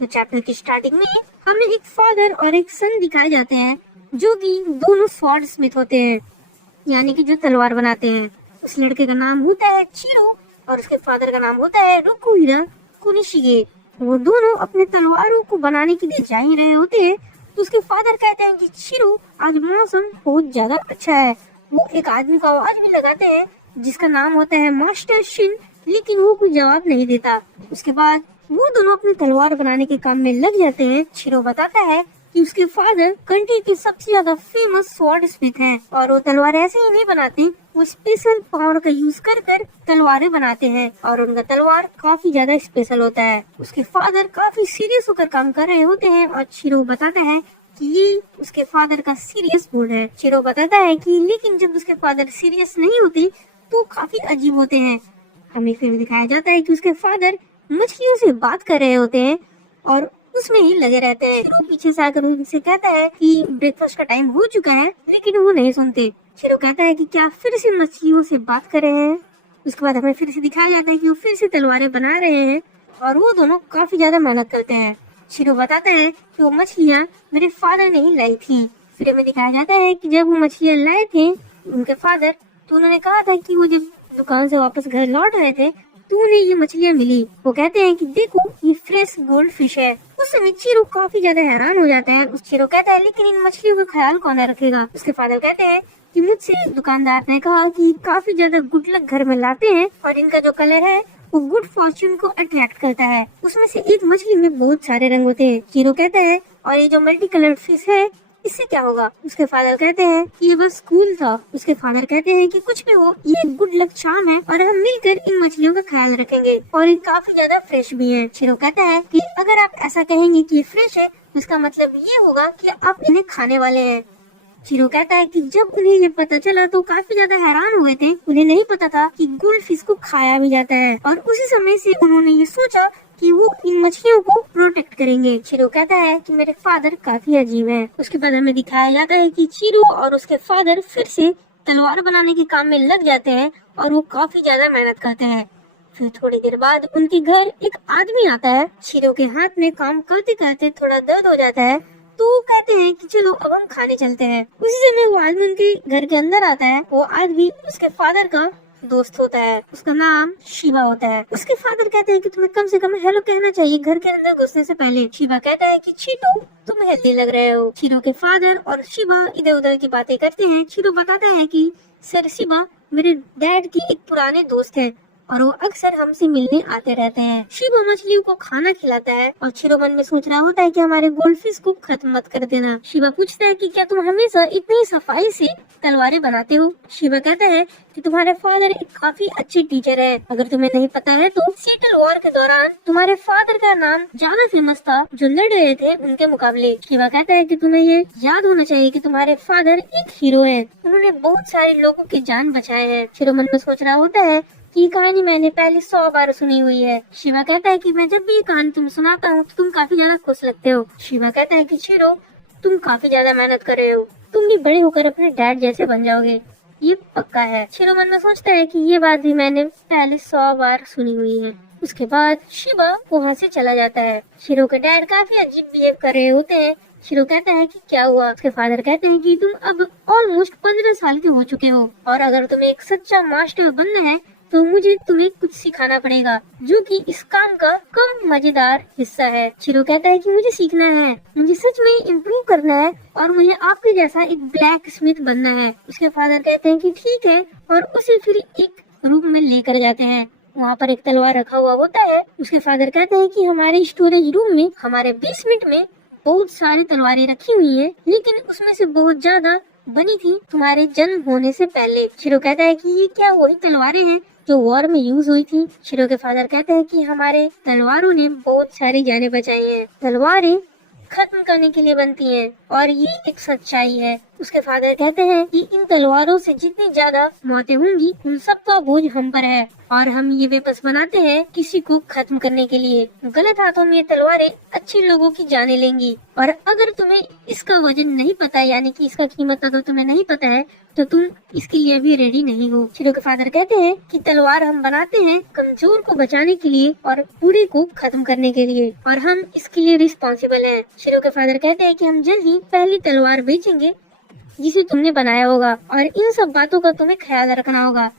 तो चैप्टर की स्टार्टिंग में हमें एक फादर और एक सन दिखाए जाते हैं जो कि दोनों स्वॉर्ड स्मिथ होते हैं, यानी कि जो तलवार बनाते हैं। उस लड़के का नाम होता है चिरो और उसके फादर का नाम होता है रोकुहिरा कुनिशिगे। वो दोनों अपने तलवारों को बनाने के लिए जा ही रहे होते हैं तो उसके फादर कहते हैं कि चिरो, आज मौसम बहुत ज्यादा अच्छा है। वो एक आदमी को आवाज भी लगाते हैं जिसका नाम होता है मास्टर शिन, लेकिन वो कोई जवाब नहीं देता। उसके बाद वो दोनों अपनी तलवार बनाने के काम में लग जाते हैं। चिरो बताता है कि उसके फादर कंट्री के सबसे ज्यादा फेमस स्वॉर्ड स्मिथ हैं और वो तलवार ऐसे ही नहीं बनाते, वो स्पेशल पावर का यूज कर कर तलवारें बनाते हैं और उनका तलवार काफी ज्यादा स्पेशल होता है। उसके फादर काफी सीरियस होकर काम कर रहे होते हैं और चिरो बताता है कि ये उसके फादर का सीरियस मूड है। चिरो बताता है कि लेकिन जब उसके फादर सीरियस नहीं होते तो काफी अजीब होते हैं। हमें फिर दिखाया जाता है कि उसके फादर मछलियों से बात कर रहे होते हैं और उसमें ही लगे रहते हैं। चिरो पीछे से आकर उनसे कहता है कि ब्रेकफास्ट का टाइम हो चुका है, लेकिन वो नहीं सुनते। चिरो कहता है कि क्या फिर से मछलियों से बात कर रहे हैं। उसके बाद हमें फिर से दिखाया जाता है कि वो फिर से तलवारें बना रहे हैं और वो दोनों काफी ज्यादा मेहनत करते हैं। चिरो बताता है कि वो मछलियाँ मेरे फादर ने ही लाई थी। फिर हमें दिखाया जाता है कि जब वो मछलियाँ लाए थे उनके फादर, तो उन्होंने कहा था कि वो जब दुकान से वापस घर लौट रहे थे तो उन्हें ये मछलियाँ मिली। वो कहते हैं कि देखो ये फ्रेश गोल्ड फिश है। उस समय चिरो काफी ज्यादा हैरान हो जाता है। उस चिरो कहता है लेकिन इन मछलियों का ख्याल कौन रखेगा। उसके फादर कहते हैं कि मुझसे दुकानदार ने कहा कि काफी ज्यादा गुड लक घर में लाते हैं और इनका जो कलर है वो गुड फॉर्च्यून को अट्रैक्ट करता है। उसमें से एक मछली में बहुत सारे रंग होते हैं। चिरो कहता है और ये जो मल्टी कलर्ड फिश है इससे क्या होगा। उसके फादर कहते हैं कि ये बस स्कूल था। उसके फादर कहते हैं कि कुछ भी हो ये गुड लक चार्म है और हम मिलकर इन मछलियों का ख्याल रखेंगे और ये काफी ज्यादा फ्रेश भी है। चिरो कहता है कि अगर आप ऐसा कहेंगे कि ये फ्रेश है तो इसका मतलब ये होगा कि आप इन्हें खाने वाले हैं। चिरो कहता है कि जब उन्हें ये पता चला तो काफी ज्यादा हैरान हुए थे। उन्हें नहीं पता था कि गोल्ड फिश को खाया भी जाता है और उसी समय से उन्होंने ये सोचा कि वो इन मछलियों को प्रोटेक्ट करेंगे। चिरो कहता है कि मेरे फादर काफी अजीब है। उसके बाद हमें दिखाया जाता है कि चिरो और उसके फादर फिर से तलवार बनाने के काम में लग जाते हैं और वो काफी ज्यादा मेहनत करते हैं। फिर थोड़ी देर बाद उनके घर एक आदमी आता है। चिरो के हाथ में काम करते करते थोड़ा दर्द हो जाता है तो वो कहते हैं कि चलो अब हम खाने चलते हैं। उसी समय वो आदमी उनके घर के अंदर आता है। वो आदमी उसके फादर का दोस्त होता है। उसका नाम शिवा होता है। उसके फादर कहते हैं कि तुम्हें कम से कम हेलो कहना चाहिए घर के अंदर घुसने से पहले। शिवा कहता है कि चिरो तुम हेल्दी लग रहे हो। चिरो के फादर और शिवा इधर उधर की बातें करते हैं। चिरो बताता है कि सर शिवा मेरे डैड की एक पुराने दोस्त है और वो अक्सर हमसे मिलने आते रहते हैं। शिवा मछलियों को खाना खिलाता है और चिरो मन में सोच रहा होता है कि हमारे गोल्डफिश को खत्म मत कर देना। शिवा पूछता है कि क्या तुम हमेशा इतनी सफाई से तलवारें बनाते हो। शिवा कहता है कि तुम्हारे फादर एक काफी अच्छे टीचर है। अगर तुम्हें नहीं पता है तो सीटल वॉर के दौरान तुम्हारे फादर का नाम ज्यादा फेमस था जो लड़ रहे थे उनके मुकाबले। शिवा कहता है कि तुम्हें ये याद होना चाहिए कि तुम्हारे फादर एक हीरो है। उन्होंने बहुत सारे लोगों की जान बचाए हैं। चिरो मन में सोच रहा होता है कि ये कहानी मैंने पहले 100 बार सुनी हुई है। शिवा कहता है कि मैं जब भी ये कहानी तुम सुनाता हूँ तो तुम काफी ज्यादा खुश लगते हो। शिवा कहता है कि चिरो तुम काफी ज्यादा मेहनत कर रहे हो, तुम भी बड़े होकर अपने डैड जैसे बन जाओगे, ये पक्का है। चिरो मन में सोचता है कि ये बात भी मैंने पहले 100 बार सुनी हुई है। उसके बाद शिवा वहाँ से चला जाता है। चिरो के डैड काफी अजीब बिहेव कर रहे होते हैं। चिरो कहता है कि क्या हुआ। उसके फादर कहते हैं कि तुम अब ऑलमोस्ट 15 साल के हो चुके हो और अगर तुम्हें एक सच्चा मास्टर बनना है तो मुझे तुम्हें कुछ सिखाना पड़ेगा जो कि इस काम का कम मजेदार हिस्सा है। चिरो कहता है कि मुझे सीखना है, मुझे सच में इम्प्रूव करना है और मुझे आपके जैसा एक ब्लैक स्मिथ बनना है। उसके फादर कहते हैं कि ठीक है और उसे फिर एक रूम में लेकर जाते हैं। वहाँ पर एक तलवार रखा हुआ होता है। उसके फादर कहते हैं कि हमारे स्टोरेज रूम में, हमारे बेसमेंट में बहुत सारी तलवारें रखी हुई है, लेकिन उसमें से बहुत ज्यादा बनी थी तुम्हारे जन्म होने से पहले। चिरो कहता है कि ये क्या वही तलवारें हैं जो वॉर में यूज हुई थी। चिरो के फादर कहते हैं कि हमारे तलवारों ने बहुत सारी जानें बचाई हैं। तलवारें खत्म करने के लिए बनती हैं और ये एक सच्चाई है। उसके फादर कहते हैं कि इन तलवारों से जितनी ज्यादा मौतें होंगी उन सबका बोझ हम पर है और हम ये वेपस बनाते हैं किसी को खत्म करने के लिए। गलत हाथों में ये तलवारें अच्छे लोगों की जाने लेंगी और अगर तुम्हें इसका वजन नहीं पता, यानी कि इसका कीमत अगर तुम्हें नहीं पता है तो तुम इसके लिए भी रेडी नहीं हो। शीरो के फादर कहते हैं कि तलवार हम बनाते हैं कमजोर को बचाने के लिए और बुरे को खत्म करने के लिए, और हम इसके लिए रिस्पॉन्सिबल हैं। शीरो के फादर कहते हैं कि हम जल्द ही पहली तलवार बेचेंगे जिसे तुमने बनाया होगा, और इन सब बातों का तुम्हें ख्याल रखना होगा।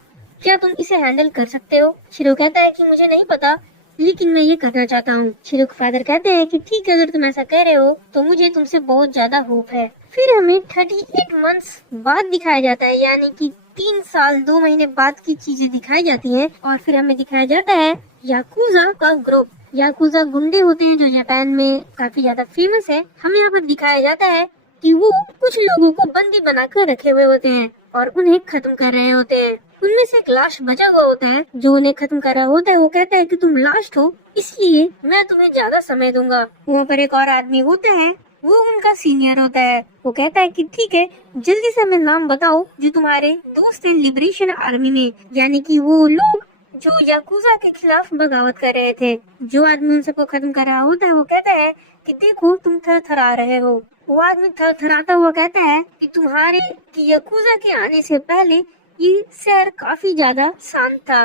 क्या तुम इसे हैंडल कर सकते हो? शीरो कहता है कि मुझे नहीं पता, लेकिन मैं ये करना चाहता हूँ। शीरो के फादर कहते हैं कि ठीक है, अगर तुम ऐसा कह रहे हो तो मुझे तुमसे बहुत ज्यादा होप है। फिर हमें 38 मंथ्स बाद दिखाया जाता है, यानी कि 3 साल 2 महीने बाद की चीजें दिखाई जाती हैं, और फिर हमें दिखाया जाता है याकुजा का ग्रुप। याकुजा गुंडे होते हैं जो जापान में काफी ज्यादा फेमस है। हमें यहाँ पर दिखाया जाता है कि वो कुछ लोगों को बंदी बनाकर रखे हुए होते हैं और उन्हें खत्म कर रहे होते हैं। उनमें से एक लाश बचा हुआ होता है जो उन्हें खत्म कर रहा होता है। वो कहता है कि तुम लास्ट हो, इसलिए मैं तुम्हें ज्यादा समय दूंगा। वहाँ पर एक और आदमी होता है, वो उनका सीनियर होता है। वो कहता है कि ठीक है, जल्दी से हमें नाम बताओ जो तुम्हारे दोस्त हैं लिबरेशन आर्मी में, यानी कि वो लोग जो याकुजा के खिलाफ बगावत कर रहे थे। जो आदमी उन सबको खत्म कर रहा होता है वो कहता है कि देखो तुम थरथरा रहे हो। वो आदमी थरथराता हुआ कहता है कि तुम्हारे कि याकुजा के आने से पहले ये शहर काफी ज्यादा शांत था,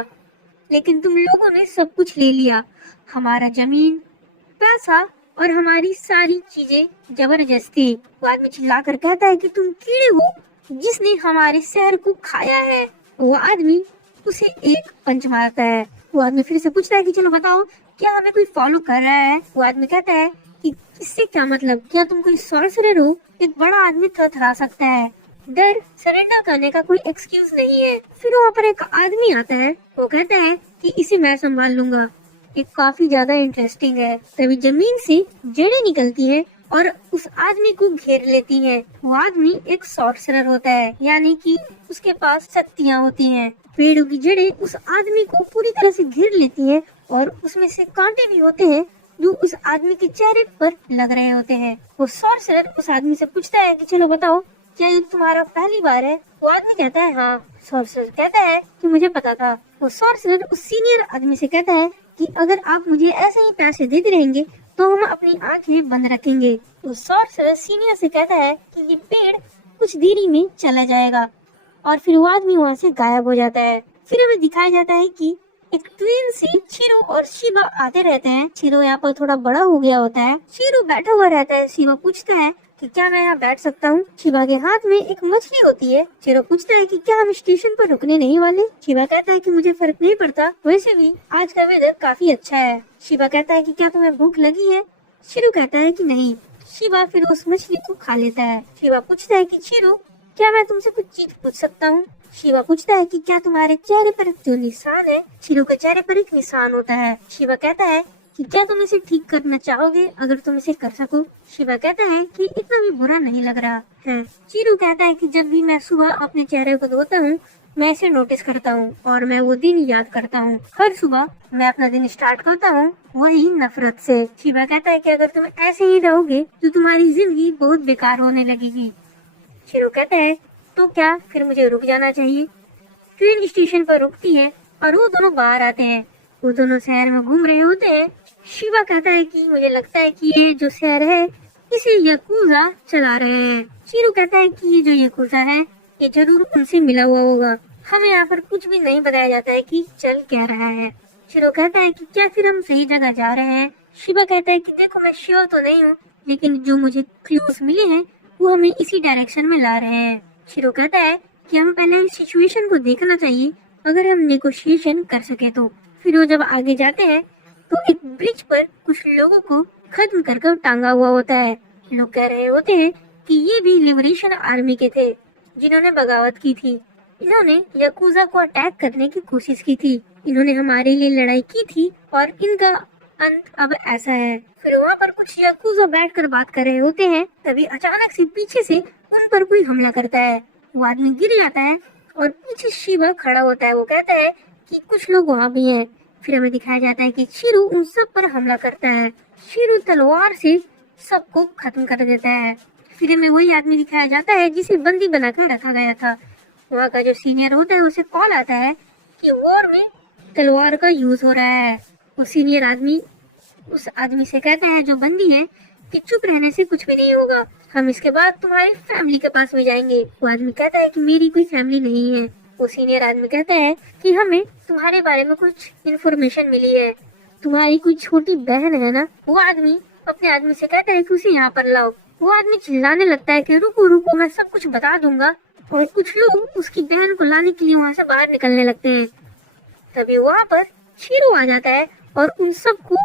लेकिन तुम लोगों ने सब कुछ ले लिया, हमारा जमीन, पैसा और हमारी सारी चीजें जबरदस्ती। वो आदमी चिल्लाकर कहता है कि तुम कीड़े हो जिसने हमारे शहर को खाया है। वो आदमी उसे एक पंच मारता है। वो आदमी फिर से पूछता है कि चलो बताओ, क्या हमें कोई फॉलो कर रहा है? वो आदमी कहता है कि इससे क्या मतलब, क्या तुम कोई सॉर्सरर हो? एक बड़ा आदमी थरथरा सकता है, डर सरेंडर करने का कोई एक्सक्यूज नहीं है। फिर वहाँ पर एक आदमी आता है, वो कहता है कि इसे मैं संभाल लूंगा। ये काफी ज्यादा इंटरेस्टिंग है। तभी जमीन से जड़ें निकलती हैं और उस आदमी को घेर लेती हैं। वो आदमी एक सॉर्सरर होता है, यानी कि उसके पास शक्तियाँ होती हैं। पेड़ों की जड़ें उस आदमी को पूरी तरह से घेर लेती हैं और उसमें से कांटे भी होते हैं जो उस आदमी के चेहरे पर लग रहे होते हैं। वो सॉर्सरर उस आदमी से पूछता है कि चलो बताओ, क्या ये तुम्हारा पहली बार है? वो आदमी कहता है हाँ। सॉर्सरर कहता है कि मुझे पता था। वो सॉर्सरर उस सीनियर आदमी से कहता है कि अगर आप मुझे ऐसे ही पैसे देते रहेंगे तो हम अपनी आंखें बंद रखेंगे। तो सॉर्सरर सीनियर से कहता है कि ये पेड़ कुछ देरी में चला जाएगा, और फिर वो आदमी वहाँ से गायब हो जाता है। फिर हमें दिखाया जाता है कि एक ट्रेन से शिरो और शिबा आते रहते हैं। शिरो यहाँ पर थोड़ा बड़ा हो गया होता है। शिरो बैठा हुआ रहता है। शिबा पूछता है कि क्या मैं यहाँ बैठ सकता हूँ? शिबा के हाथ में एक मछली होती है। शिरो पूछता है कि क्या हम स्टेशन पर रुकने नहीं वाले? शिबा कहता है कि मुझे फर्क नहीं पड़ता, वैसे भी आज का वेदर काफी अच्छा है। शिबा कहता है कि क्या तुम्हें भूख लगी है? शिरो कहता है कि नहीं। शिबा फिर उस मछली को खा लेता है। शिबा पूछता है कि शिरो, क्या मैं तुमसे कुछ चीज पूछ सकता हूँ? शिवा पूछता है कि क्या तुम्हारे चेहरे पर जो निशान है? शिरो के चेहरे पर एक निशान होता है। शिवा कहता है कि क्या तुम इसे ठीक करना चाहोगे अगर तुम इसे कर सको? शिवा कहता है कि इतना भी बुरा नहीं लग रहा है। शिरो कहता है कि जब भी मैं सुबह अपने चेहरे को धोता हूँ मैं इसे नोटिस करता हूँ और मैं वो दिन याद करता हूँ। हर सुबह मैं अपना दिन स्टार्ट करता हूँ वही नफरत से। शिवा कहता है कि अगर तुम ऐसे ही रहोगे तो तुम्हारी जिंदगी बहुत बेकार होने लगेगी। शिरो कहता है तो क्या फिर मुझे रुक जाना चाहिए? ट्रेन स्टेशन पर रुकती है और वो दोनों बाहर आते हैं। वो दोनों शहर में घूम रहे होते हैं। शिवा कहता है कि मुझे लगता है कि ये जो शहर है इसे याकुजा चला रहे हैं। शिरो कहता है कि ये जो याकुजा है ये जरूर उनसे मिला हुआ होगा। हमें यहाँ पर कुछ भी नहीं बताया जाता है कि चल क्या रहा है। शिरो कहता है कि क्या फिर हम सही जगह जा रहे हैं? शिवा कहता है कि देखो मैं श्योर तो नहीं हूँ, लेकिन जो मुझे क्लूज मिले हैं वो हमें इसी डायरेक्शन में ला रहे हैं। शिरो कहता है कि हम पहले सिचुएशन को देखना चाहिए, अगर हम नेगोशिएशन कर सके तो। फिर वो जब आगे जाते हैं तो एक ब्रिज पर कुछ लोगों को खत्म कर टांगा हुआ होता है। लोग कह रहे होते हैं कि ये भी लिबरेशन आर्मी के थे जिन्होंने बगावत की थी। इन्होंने याकुजा को अटैक करने की कोशिश की थी। इन्होंने हमारे लिए लड़ाई की थी और इनका अंत अब ऐसा है। फिर वहाँ पर कुछ याकुजा बैठकर बात कर रहे होते हैं। तभी अचानक से पीछे से उन पर कोई हमला करता है। वो आदमी गिर जाता है और पीछे शिवा खड़ा होता है। वो कहता है कि कुछ लोग वहाँ भी हैं। फिर हमें दिखाया जाता है कि शिरो उन सब पर हमला करता है। शिरो तलवार से सबको खत्म कर देता है। फिर हमें वही आदमी दिखाया जाता है जिसे बंदी बनाकर रखा गया था। वहाँ का जो सीनियर होता है उसे कॉल आता है कि वॉर में तलवार का यूज हो रहा है। वो सीनियर आदमी उस आदमी से कहता है जो बंदी है कि चुप रहने से कुछ भी नहीं होगा, हम इसके बाद तुम्हारी फैमिली के पास में जाएंगे। वो आदमी कहता है कि मेरी कोई फैमिली नहीं है। वो सीनियर आदमी कहता है कि हमें तुम्हारे बारे में कुछ इन्फॉर्मेशन मिली है, तुम्हारी कोई छोटी बहन है ना। वो आदमी अपने आदमी से कहता है कि उसे यहाँ पर लाओ। वो आदमी चिल्लाने लगता है कि रुको रुको, मैं सब कुछ बता दूंगा। और कुछ लोग उसकी बहन को लाने के लिए वहाँ से बाहर निकलने लगते हैं। तभी वहाँ पर शीरो आ जाता है और उन सबको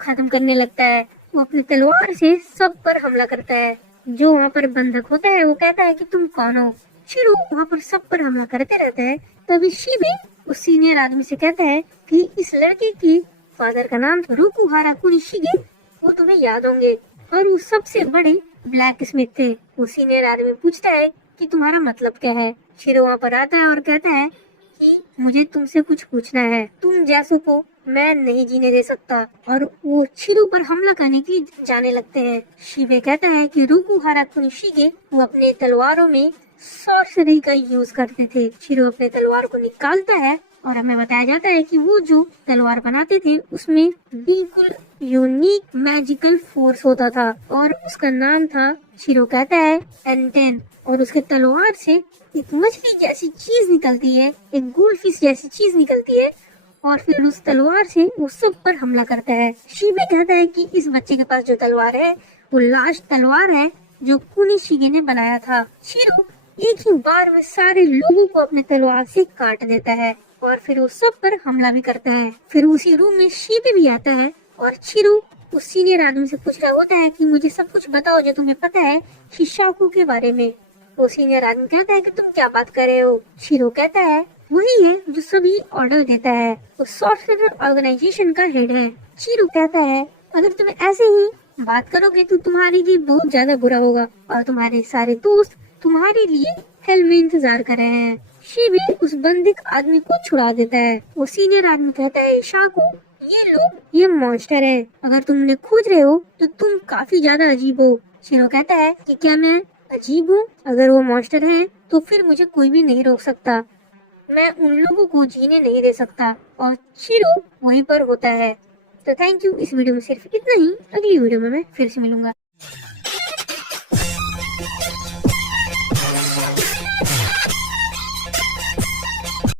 खत्म करने लगता है। वो अपनी तलवार से सब पर हमला करता है। जो वहाँ पर बंधक होता है वो कहता है कि तुम कौन हो। शीरो वहाँ पर सब पर हमला करते रहता है। तभी शीबे उस सीनियर आदमी से कहता है कि इस लड़के की फादर का नाम था रुकुहारा कुनिशिगे, वो तुम्हें याद होंगे, और वो सबसे बड़े ब्लैक स्मिथ थे। वो सीनियर आदमी पूछता है कि तुम्हारा मतलब क्या है। शीरो वहाँ पर आता है और कहता है कि मुझे तुमसे कुछ पूछना है, तुम जैसों को मैं नहीं जीने दे सकता। और वो शीरो पर हमला करने के लिए जाने लगते हैं। शिबे कहता है कि रुकुहारा कुनिशिगे वो अपने तलवारों में सॉर्सरी का यूज करते थे। शीरो अपने तलवार को निकालता है और हमें बताया जाता है कि वो जो तलवार बनाते थे उसमें बिल्कुल यूनिक मैजिकल फोर्स होता था और उसका नाम था, शीरो कहता है, एंटेन। और उसके तलवार से एक मछली जैसी चीज निकलती है, एक गोल्डफिश जैसी चीज निकलती है, और फिर उस तलवार से वो सब पर हमला करता है। शिबे कहता है कि इस बच्चे के पास जो तलवार है वो लास्ट तलवार है जो कुनिशिगे ने बनाया था। शीरो एक ही बार में सारे लोगों को अपने तलवार से काट देता है और फिर वो सब पर हमला भी करता है। फिर उसी रूम में शिबे भी आता है और शीरो उस सीनियर आदमी से पूछ रहा होता है कि मुझे सब कुछ बताओ जो तुम्हें पता है शिशाकू के बारे में। वो सीनियर आदमी कहता है कि तुम क्या बात कर रहे हो। शीरो कहता है वही है जो सभी ऑर्डर देता है, वो सॉफ्टवेयर ऑर्गेनाइजेशन का हेड है। शीरो कहता है अगर तुम ऐसे ही बात करोगे तो तुम्हारे लिए बहुत ज्यादा बुरा होगा और तुम्हारे सारे दोस्त तुम्हारे लिए हेल में इंतजार कर रहे हैं। शिबे उस बंदिक आदमी को छुड़ा देता है। वो सीनियर आदमी कहता है शाकू ये लोग ये मॉन्स्टर है, अगर तुम उन्हें खोज रहे हो तो तुम काफी ज्यादा अजीब हो। शीरो कहता है कि क्या मैं अजीब हूँ? अगर वो मॉन्स्टर हैं तो फिर मुझे कोई भी नहीं रोक सकता, मैं उन लोगों को जीने नहीं दे सकता। और शीरो वहीं पर होता है। तो थैंक यू, इस वीडियो में सिर्फ इतना ही। अगली वीडियो में मैं फिर से मिलूंगा।